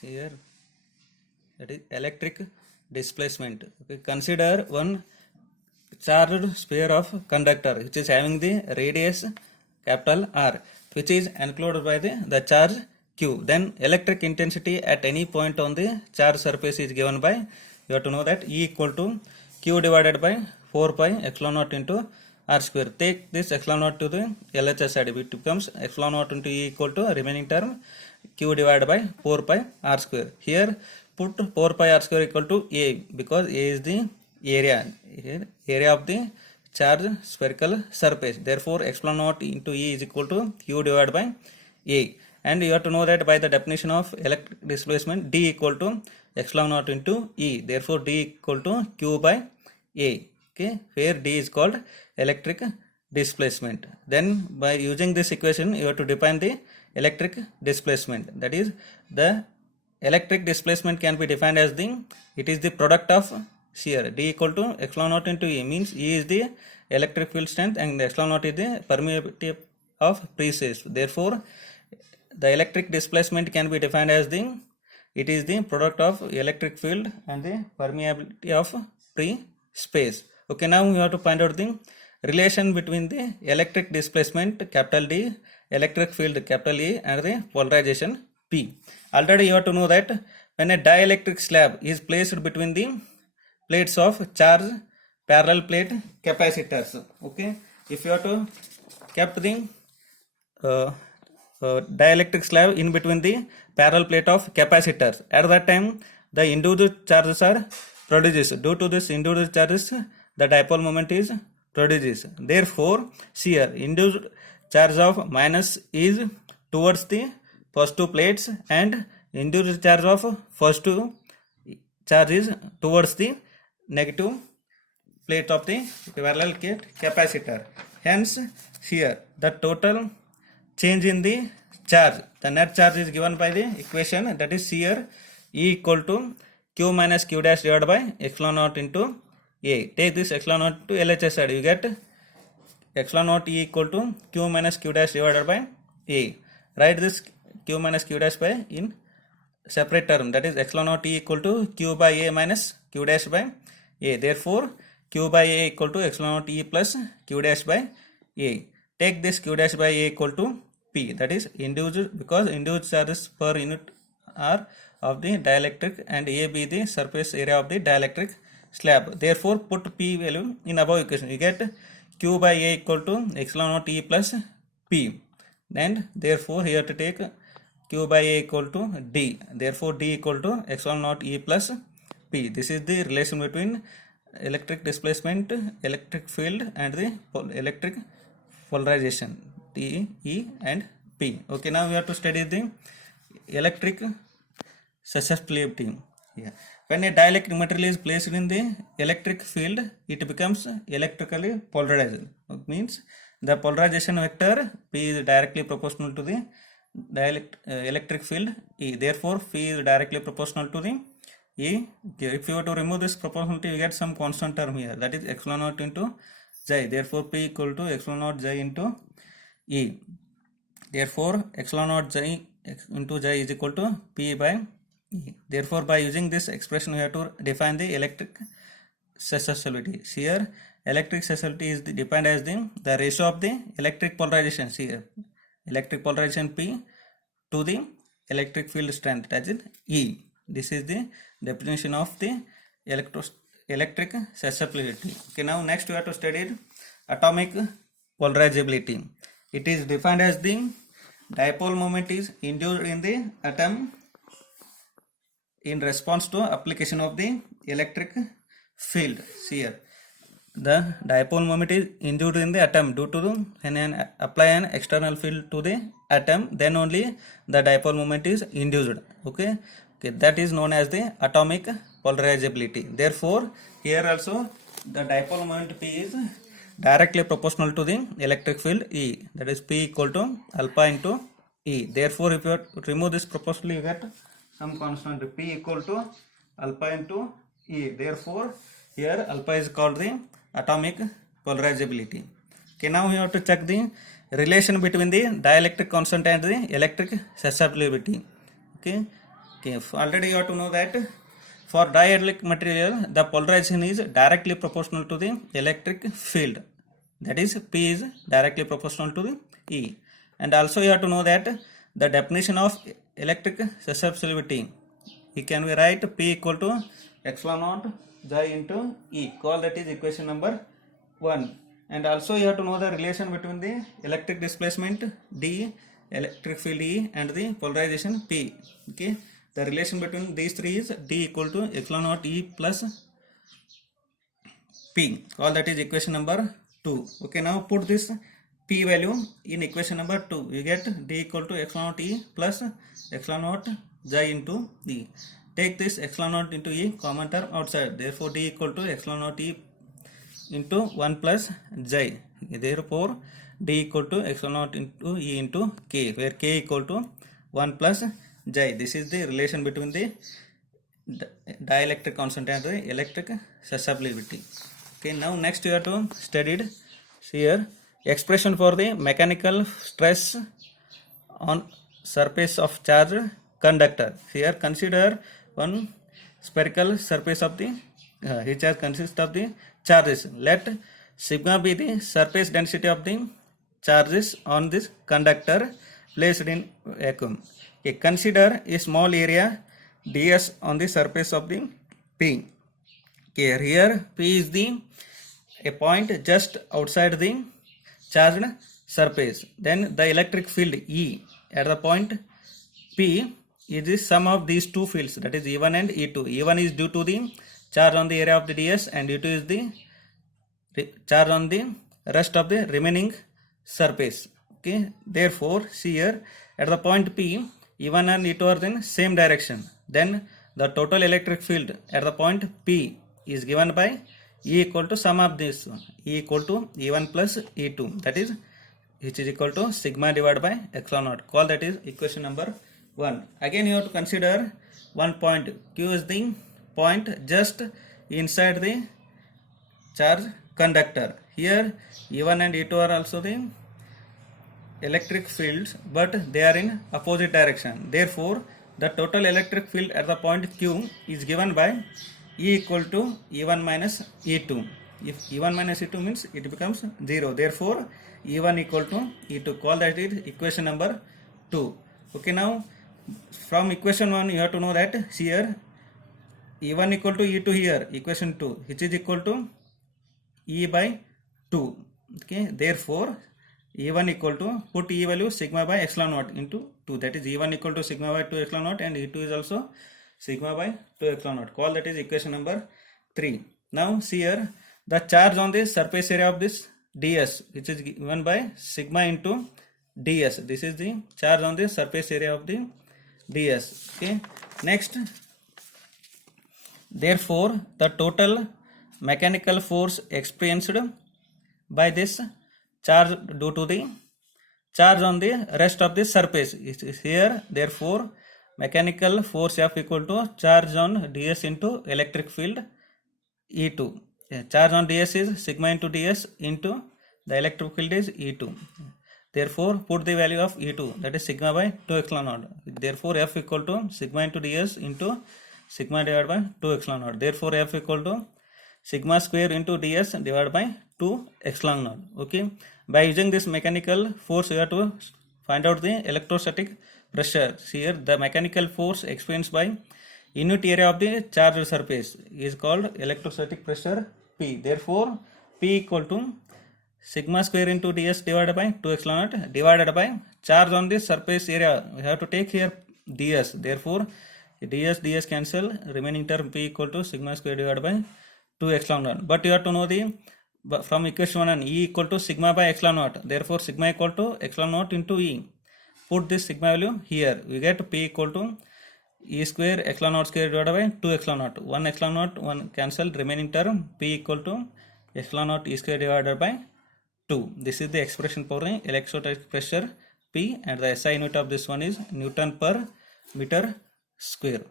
here, that is electric displacement. Okay, consider one charged sphere of conductor which is having the radius capital R, which is enclosed by the charge Q. Then electric intensity at any point on the charge surface is given by, you have to know that E equal to Q divided by 4 pi epsilon naught into R square. Take this epsilon naught to the LHS side, it becomes epsilon naught into E equal to remaining term Q divided by 4 pi R square. Here put 4 pi R square equal to A, because A is the area of the charge spherical surface. Therefore epsilon naught into E is equal to Q divided by A. And you have to know that by the definition of electric displacement, D equal to epsilon naught into E. Therefore D equal to Q by A. Okay, where D is called electric displacement. Then by using this equation, you have to define the electric displacement. That is, the electric displacement can be defined as it is the product of shear. D equal to epsilon naught into E, means E is the electric field strength and epsilon naught is the permeability of free space. Therefore the electric displacement can be defined as it is the product of electric field and the permeability of free space. Okay, now we have to find out the relation between the electric displacement capital D, electric field capital E, and the polarization P. Already you have to know that when a dielectric slab is placed between the plates of charge parallel plate capacitors, okay, if you have to kept the dielectric slab in between the parallel plate of capacitors, at that time the individual charges are produced. Due to this individual charges, the dipole moment is produced. Therefore shear induced charge of minus is towards the first two plates and induced charge of first two charge is towards the negative plate of the parallel capacitor. Hence here the total change in the charge, the net charge is given by the equation, that is shear E equal to Q minus Q dash divided by epsilon naught into A. Take this epsilon naught to LHS side, you get epsilon naught E equal to Q minus Q dash divided by A. Write this Q minus Q dash by in separate term, that is epsilon naught E equal to Q by A minus Q dash by A. Therefore Q by A equal to epsilon naught E plus Q dash by A. Take this Q dash by A equal to P, that is individual, because individual charges per unit are of the dielectric and A be the surface area of the dielectric slab. Therefore put P value in above equation, you get Q by A equal to epsilon naught E plus P. And therefore here to take Q by A equal to D. Therefore D equal to epsilon naught E plus P. This is the relation between electric displacement, electric field, and the electric polarization, T, E and P. Okay, now we have to study the electric susceptibility. Yeah. When a dielectric material is placed in the electric field, it becomes electrically polarized. It means the polarization vector P is directly proportional to the electric field E. Therefore P is directly proportional to the E. Okay. If you were to remove this proportionality, you get some constant term here, that is epsilon naught into J. Therefore P equal to epsilon naught J into E. Therefore epsilon naught J into J is equal to P by E. Therefore by using this expression we have to define the electric susceptibility. Here electric susceptibility is defined as the ratio of the electric polarization, here electric polarization P to the electric field strength, that is E. This is the definition of the electric susceptibility. Okay, now next we have to study atomic polarizability. It is defined as the dipole moment is induced in the atom in response to application of the electric field. Here the dipole moment is induced in the atom due to when apply an external field to the atom, then only the dipole moment is induced. Okay, that is known as the atomic polarizability. Therefore here also the dipole moment P is directly proportional to the electric field E, that is P equal to alpha into E. Therefore if you remove this proportional, you get some constant P equal to alpha into E. Therefore here alpha is called the atomic polarizability. Okay, now we have to check the relation between the dielectric constant and the electric susceptibility. Okay, Okay, already you have to know that for dielectric material the polarization is directly proportional to the electric field, that is P is directly proportional to the E. And also you have to know that the definition of electric susceptibility, it can be write P equal to epsilon naught J into E, call that is equation number 1. And also you have to know the relation between the electric displacement D, electric field E, and the polarization P. Okay, the relation between these three is D equal to epsilon naught E plus P, call that is equation number 2. Okay, now put this P value in equation number 2. You get D equal to epsilon naught E plus epsilon naught J into E. Take this epsilon naught into E common term outside. Therefore, D equal to epsilon naught E into 1 plus J. Therefore, D equal to epsilon naught into E into K, where K equal to 1 plus J. This is the relation between the dielectric constant and the electric susceptibility. Okay, now next you have to studied here expression for the mechanical stress on surface of charge conductor. Here consider one spherical surface of the which consists of the charges. Let sigma be the surface density of the charges on this conductor placed in vacuum. Okay, consider a small area ds on the surface of the P. Okay, here P is a point just outside the charged surface. Then the electric field E at the point P is the sum of these two fields, that is E1 and E2. E1 is due to the charge on the area of the ds, and E2 is the charge on the rest of the remaining surface. Okay, therefore see here at the point P, E1 and E2 are in same direction. Then the total electric field at the point P is given by E equal to sum of this one, E equal to E1 plus E2, that is which is equal to sigma divided by epsilon naught. Call that is equation number 1. Again you have to consider one point. Q is the point just inside the charge conductor. Here E1 and E2 are also the electric fields, but they are in opposite direction. Therefore, the total electric field at the point Q is given by E equal to E1 minus E2. If E1 minus E2 means it becomes 0. Therefore, E1 equal to E2. Call that is equation number 2. Okay, now from equation 1 you have to know that here E1 equal to E2 here, equation 2, which is equal to E by 2. Okay, therefore E1 equal to, put E value sigma by epsilon naught into 2, that is E1 equal to sigma by 2 epsilon naught, and E2 is also sigma by 2 epsilon naught. Call that is equation number 3. Now see here the charge on the surface area of this ds, which is given by sigma into ds. This is the charge on the surface area of the ds. Okay, next, therefore the total mechanical force experienced by this charge due to the charge on the rest of the surface is here. Therefore, mechanical force F equal to charge on ds into electric field E2. Charge on ds is sigma into ds into the electric field is E2. Therefore, put the value of E2, that is sigma by 2 epsilon naught. Therefore, F equal to sigma into ds into sigma divided by 2 epsilon naught. Therefore, F equal to sigma square into ds divided by 2 epsilon naught. Okay, by using this mechanical force you have to find out the electrostatic pressure. Here the mechanical force experienced by unit area of the charged surface is called electrostatic pressure P. Therefore, P equal to sigma square into ds divided by 2 epsilon naught divided by charge on the surface area. We have to take here ds. Therefore, ds cancel, remaining term P equal to sigma square divided by 2 epsilon naught. But you have to know the from equation 1 E equal to sigma by epsilon naught. Therefore, sigma equal to epsilon naught into E. Put this sigma value here. We get P equal to E square epsilon naught square divided by 2 epsilon naught. 1 epsilon naught, 1 cancelled, remaining term P equal to epsilon naught E square divided by 2. This is the expression for the electrostatic pressure P, and the SI unit of this one is Newton per meter square.